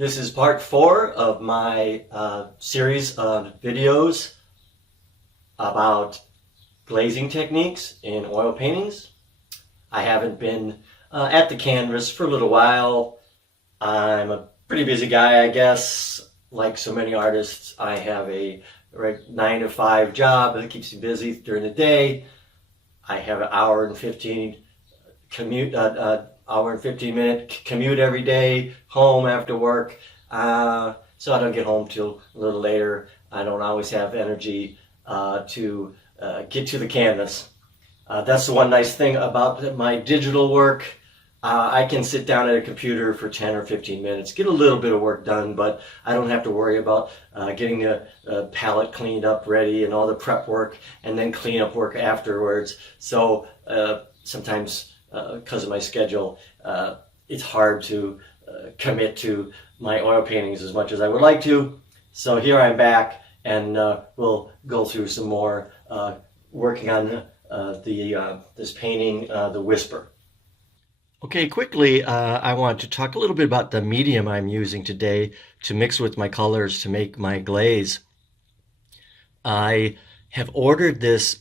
This is part 4 of my series of videos about glazing techniques in oil paintings. I haven't been at the canvas for a little while. I'm a pretty busy guy, I guess. Like so many artists, I have a 9-to-5 job that keeps me busy during the day. I have an hour and 15 minute commute every day home after work, so I don't get home till a little later. I don't always have energy to get to the canvas. That's the one nice thing about my digital work. I can sit down at a computer for 10 or 15 minutes, get a little bit of work done, but I don't have to worry about getting the palette cleaned up, ready, and all the prep work, and then cleanup work afterwards. So sometimes, because of my schedule, it's hard to commit to my oil paintings as much as I would like to. So here I'm back, and we'll go through some more working on this painting, The Whisper. Okay, quickly, I want to talk a little bit about the medium I'm using today to mix with my colors to make my glaze. I have ordered this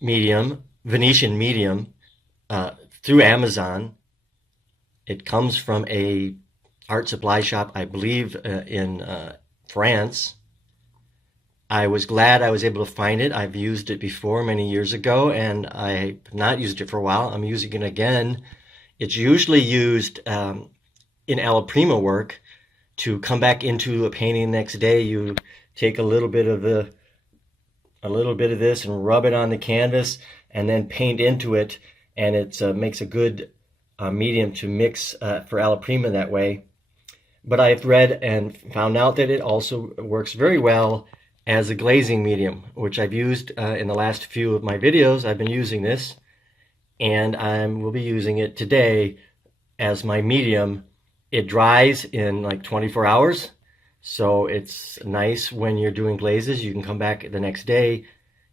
medium, Venetian medium, through Amazon. It comes from a art supply shop, I believe, in France. I was glad I was able to find it. I've used it before many years ago, and I have not used it for a while. I'm using it again. It's usually used in alla prima work to come back into a painting the next day. You take a little bit of this and rub it on the canvas, and then paint into it, and it makes a good medium to mix for alla prima that way. But I've read and found out that it also works very well as a glazing medium, which I've used in the last few of my videos. I've been using this, and I will be using it today as my medium. It dries in like 24 hours, so it's nice when you're doing glazes. You can come back the next day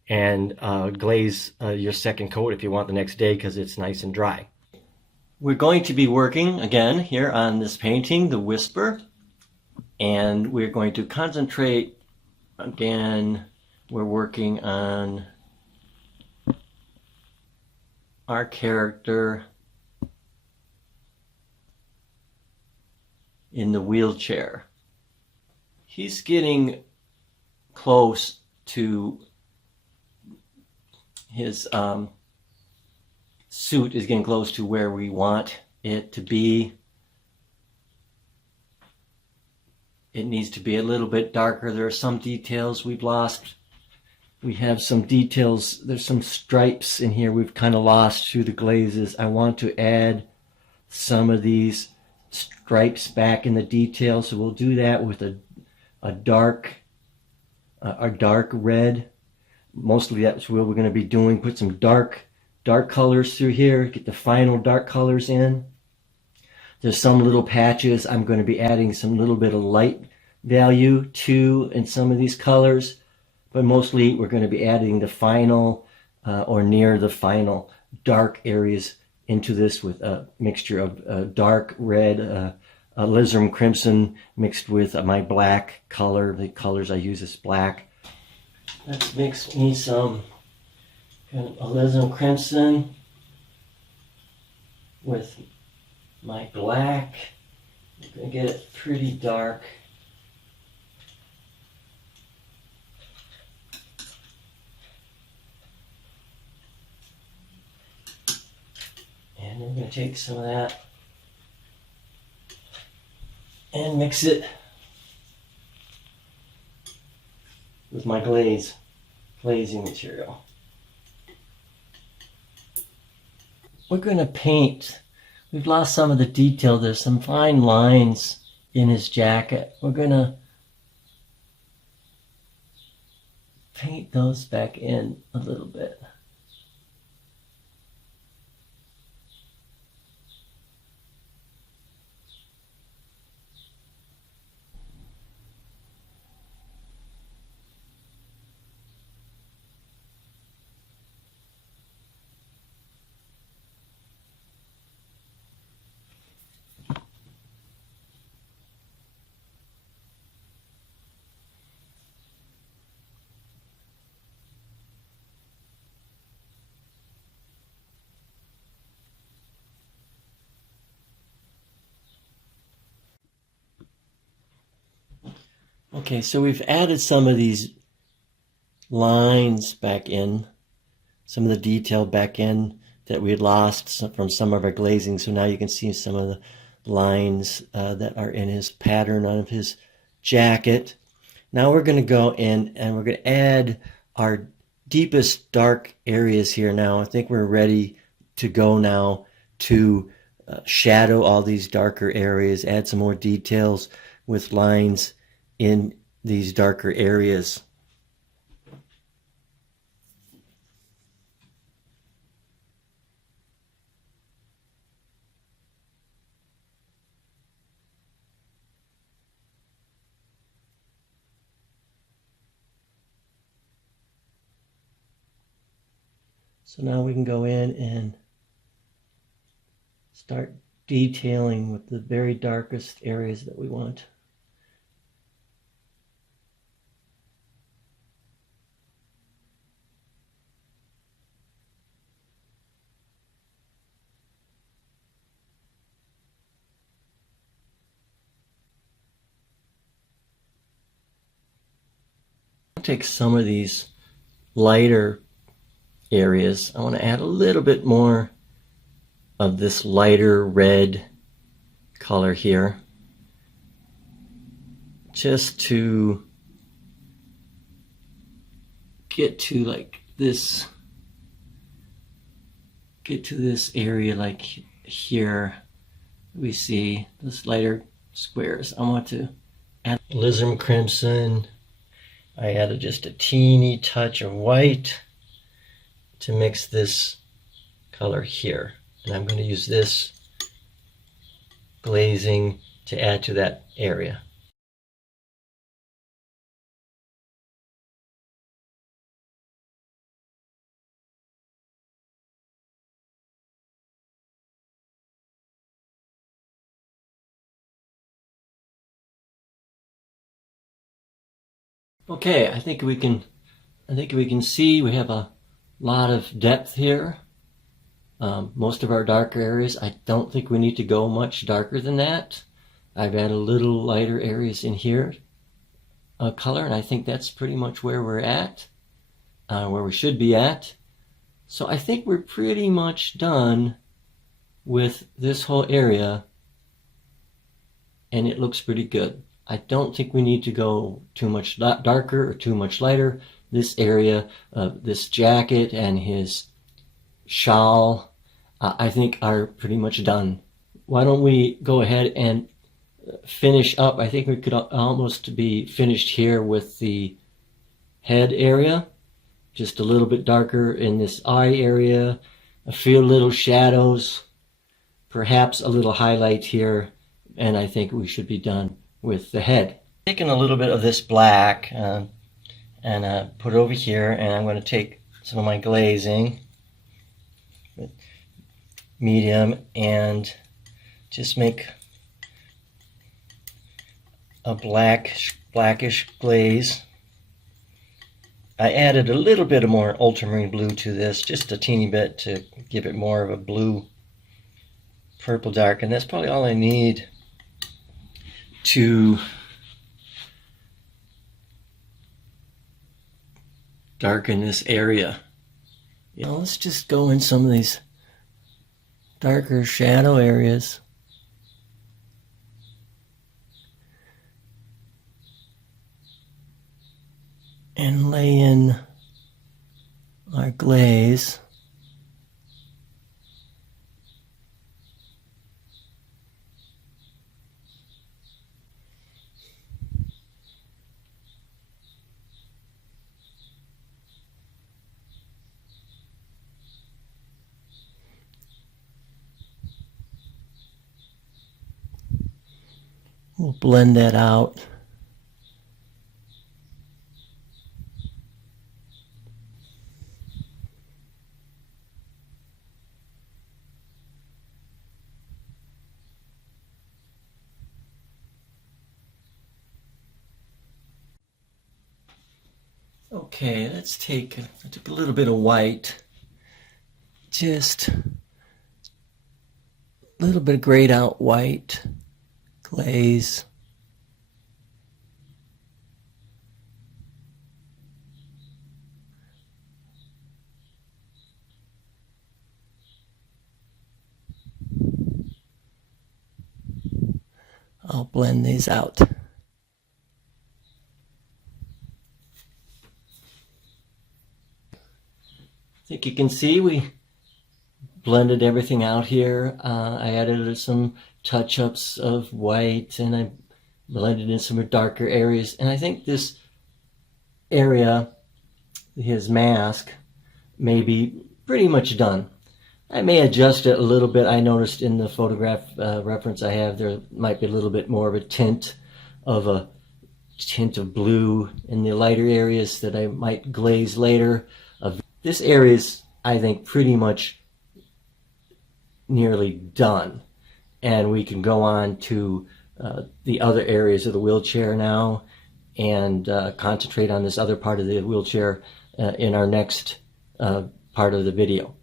and glaze your second coat if you want the next day, because it's nice and dry. We're going to be working again here on this painting, The Whisper, and we're going to concentrate again. We're working on our character in the wheelchair. He's getting close to his suit is getting close to where we want it to be. It needs to be a little bit darker. There are some details we've lost. We have some details, there's some stripes in here we've kind of lost through the glazes. I want to add some of these stripes back in the detail, so we'll do that with a dark red. Mostly that's what we're going to be doing. Put some dark colors through here, get the final dark colors in. There's some little patches I'm going to be adding some little bit of light value to in some of these colors. But mostly we're going to be adding the final or near the final dark areas into this with a mixture of dark red, alizarin crimson mixed with my black color. The colors I use is black. Let's mix me some kind of alizarin crimson with my black. I'm going to get it pretty dark. And I'm going to take some of that and mix it with my glazing material. We're going to paint. We've lost some of the detail. There's some fine lines in his jacket. We're going to paint those back in a little bit. Okay, so we've added some of these lines back in, some of the detail back in that we had lost from some of our glazing. So now you can see some of the lines that are in his pattern of his jacket. Now we're going to go in and we're going to add our deepest dark areas here now. I think we're ready to go now to shadow all these darker areas, add some more details with lines in these darker areas. So now we can go in and start detailing with the very darkest areas that we want. I'll take some of these lighter areas. I want to add a little bit more of this lighter red color here, just to get to like this, get to this area like here. We see this lighter squares. I want to add alizarin crimson. I added just a teeny touch of white to mix this color here. And I'm going to use this glazing to add to that area. Okay, I think we can see we have a lot of depth here. Most of our darker areas, I don't think we need to go much darker than that. I've added a little lighter areas in here, color, and I think that's pretty much where we're at, where we should be at. So I think we're pretty much done with this whole area, and it looks pretty good. I don't think we need to go too much darker or too much lighter. This area, this jacket and his shawl, I think are pretty much done. Why don't we go ahead and finish up? I think we could almost be finished here with the head area, just a little bit darker in this eye area, a few little shadows, perhaps a little highlight here, and I think we should be done with the head. Taking a little bit of this black and put it over here, and I'm going to take some of my glazing, medium, and just make a blackish glaze. I added a little bit of more ultramarine blue to this, just a teeny bit to give it more of a blue purple dark, and that's probably all I need to darken this area. Now let's just go in some of these darker shadow areas. And lay in our glaze. We'll blend that out. Okay, I took a little bit of white, just a little bit of grayed out white glaze. I'll blend these out. I think you can see we blended everything out here. I added some touch-ups of white, and I blended in some darker areas. And I think this area, his mask, may be pretty much done. I may adjust it a little bit. I noticed in the photograph reference I have, there might be a little bit more of a tint of blue in the lighter areas that I might glaze later. This area is, I think, pretty much nearly done, and we can go on to the other areas of the wheelchair now and concentrate on this other part of the wheelchair in our next part of the video.